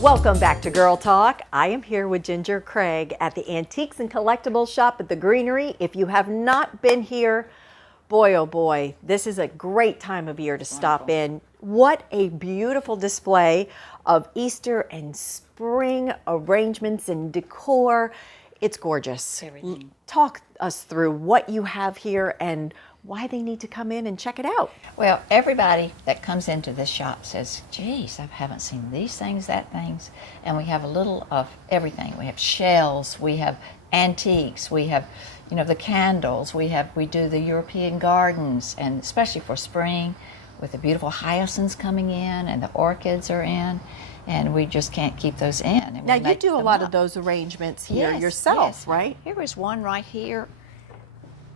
Welcome back to Girl Talk. I am here with Ginger Craig at the Antiques and Collectibles shop at the Greenery. If you have not been here, boy, oh boy, this is a great time of year to stop in. What a beautiful display of Easter and spring arrangements and decor. It's gorgeous. Everything. Talk us through what you have here and why they need to come in and check it out. Well, everybody that comes into this shop says, geez, I haven't seen these things, that things. And we have a little of everything. We have shells, we have antiques, we have, you know, the candles, we do the European gardens, and especially for spring with the beautiful hyacinths coming in and the orchids are in. And we just can't keep those in. And Now, you do a lot of those arrangements here yourself, right? Here is one right here.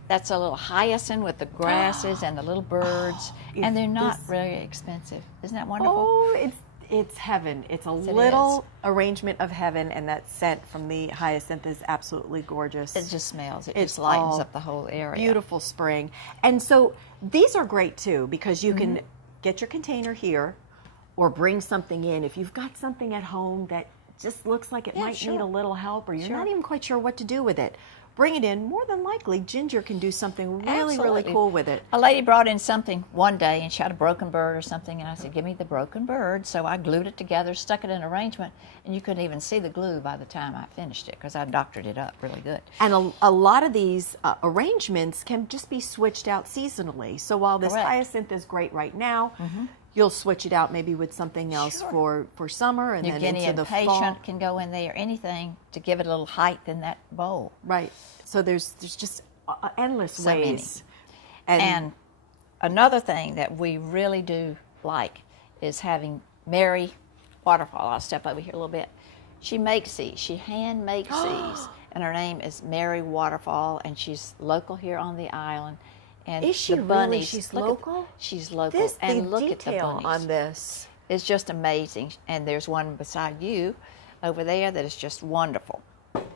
That's a little hyacinth with the grasses and the little birds, and they're not very expensive. Isn't that wonderful? Oh, it's heaven. It's a little arrangement of heaven, and that scent from the hyacinth is absolutely gorgeous. It just smells. It just lightens up the whole area. Beautiful spring. And so these are great too, because you can get your container here or bring something in. If you've got something at home that just looks like it might need a little help, or you're not even quite sure what to do with it, bring it in. More than likely, Ginger can do something really cool with it. A lady brought in something one day, and she had a broken bird or something, and I said, give me the broken bird. So I glued it together, stuck it in an arrangement, and you couldn't even see the glue by the time I finished it, because I doctored it up really good. And a lot of these arrangements can just be switched out seasonally. So while this hyacinth is great right now, you'll switch it out maybe with something else for summer, and Your then guinea into the patient fall. can go in there, anything to give it a little height in that bowl. Right. So there's just endless So ways. And another thing that we really do like is having Mary Waterfall. I'll step over here a little bit. She makes these. She hand makes these, and her name is Mary Waterfall, and she's local here on the island. And Is she the really? bunnies, She's look local? She's local. This, and the look at the detail bunnies on this. It's just amazing. And there's one beside you over there that is just wonderful.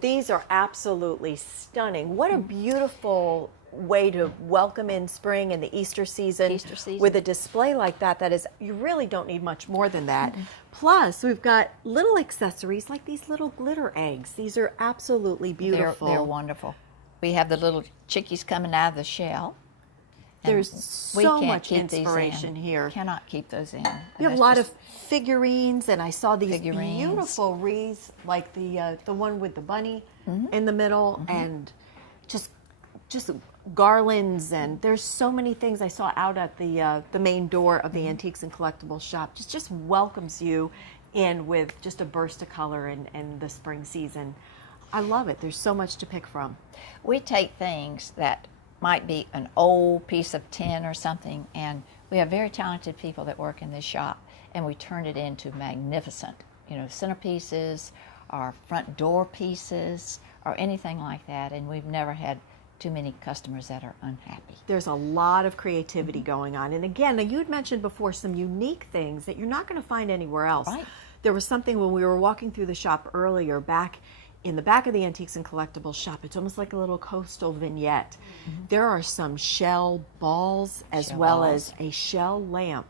These are absolutely stunning. What a beautiful way to welcome in spring and the Easter season. With a display like that, that is, you really don't need much more than that. Plus, we've got little accessories like these little glitter eggs. These are absolutely beautiful. They're wonderful. We have the little chickies coming out of the shell. There's so much inspiration here. Cannot keep those in. You have a lot of figurines, and I saw these beautiful wreaths, like the one with the bunny in the middle, and just garlands, and there's so many things I saw out at the main door of the Antiques and Collectibles shop. Just welcomes you in with just a burst of color in the spring season. I love it. There's so much to pick from. We take things that might be an old piece of tin or something, and we have very talented people that work in this shop, and we turn it into magnificent, you know, centerpieces or front door pieces or anything like that, and we've never had too many customers that are unhappy. There's a lot of creativity going on, and again, now you had mentioned before some unique things that you're not going to find anywhere else. Right. There was something when we were walking through the shop earlier, back in the back of the Antiques and Collectibles shop. It's almost like a little coastal vignette. There are some shell balls as well as a shell lamp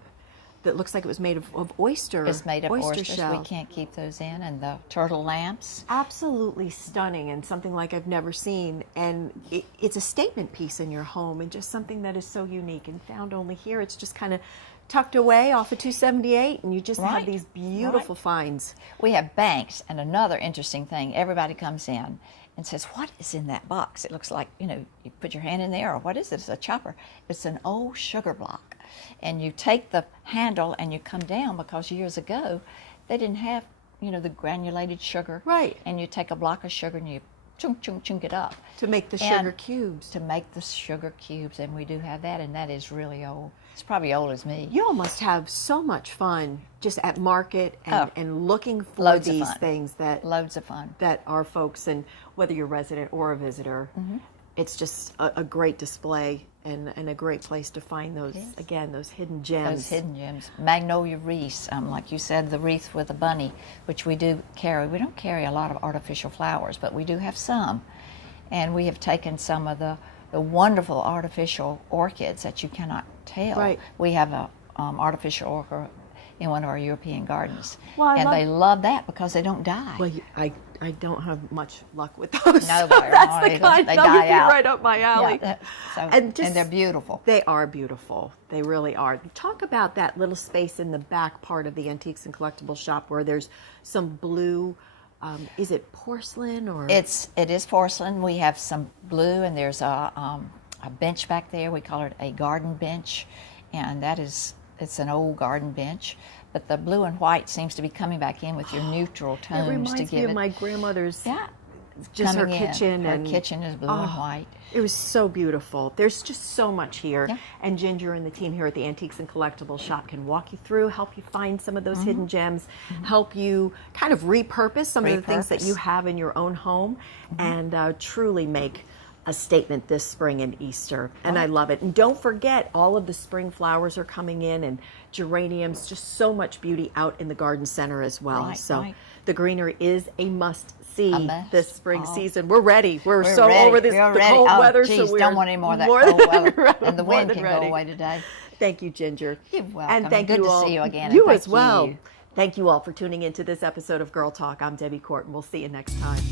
that looks like it was made of oyster. It's made of oysters. Shell. We can't keep those in, and the turtle lamps. Absolutely stunning, and something like I've never seen. And it's a statement piece in your home, and just something that is so unique and found only here. It's just kind of tucked away off of 278, and you just have these beautiful finds. We have banks, and another interesting thing, everybody comes in and says, what is in that box? It looks like, you know, you put your hand in there, or what is it? It's a chopper. It's an old sugar block. And you take the handle and you come down, because years ago they didn't have, you know, the granulated sugar. Right. And you take a block of sugar and you chunk it up. To make the sugar cubes. To make the sugar cubes, and we do have that, and that is really old. It's probably old as me. You all must have so much fun just at market and looking for these things that loads of fun that our folks, and whether you're a resident or a visitor, it's just a great display and a great place to find those again, those hidden gems. Those hidden gems. Magnolia wreaths, like you said, the wreath with a bunny, which we do carry. We don't carry a lot of artificial flowers, but we do have some, and we have taken some of the wonderful artificial orchids that you cannot tell. Right. We have a artificial in one of our European gardens. Well, and they love that because they don't die. Well, I don't have much luck with those. No, That's the kind they that die would be out. right up my alley. Yeah, and they're beautiful. They are beautiful. They really are. Talk about that little space in the back part of the Antiques and Collectibles shop where there's some blue. Is it porcelain or? It is porcelain. We have some blue, and there's a bench back there. We call it a garden bench, and it's an old garden bench. But the blue and white seems to be coming back in with your neutral tones it reminds to give me of it. my grandmother's. Yeah. Just her Coming in. kitchen. Her and kitchen is blue and white. It was so beautiful. There's just so much here. Yeah. And Ginger and the team here at the Antiques and Collectibles shop can walk you through, help you find some of those hidden gems, help you kind of repurpose some of the things that you have in your own home, and truly make a statement this spring and Easter. And I love it. And don't forget, all of the spring flowers are coming in, and geraniums, just so much beauty out in the garden center as well. Right, so right. the Greenery is a must see must. this spring season. We're ready. We're so ready. over this We're the ready. cold Oh, weather. geez, So we're don't want any more of that more cold than weather. And the more wind than can ready. go away today. Thank you, Ginger. You're welcome. And thank Good you to all. see you again. You and as thank well. you. Thank you all for tuning into this episode of Girl Talk. I'm Debbie Court, and we'll see you next time.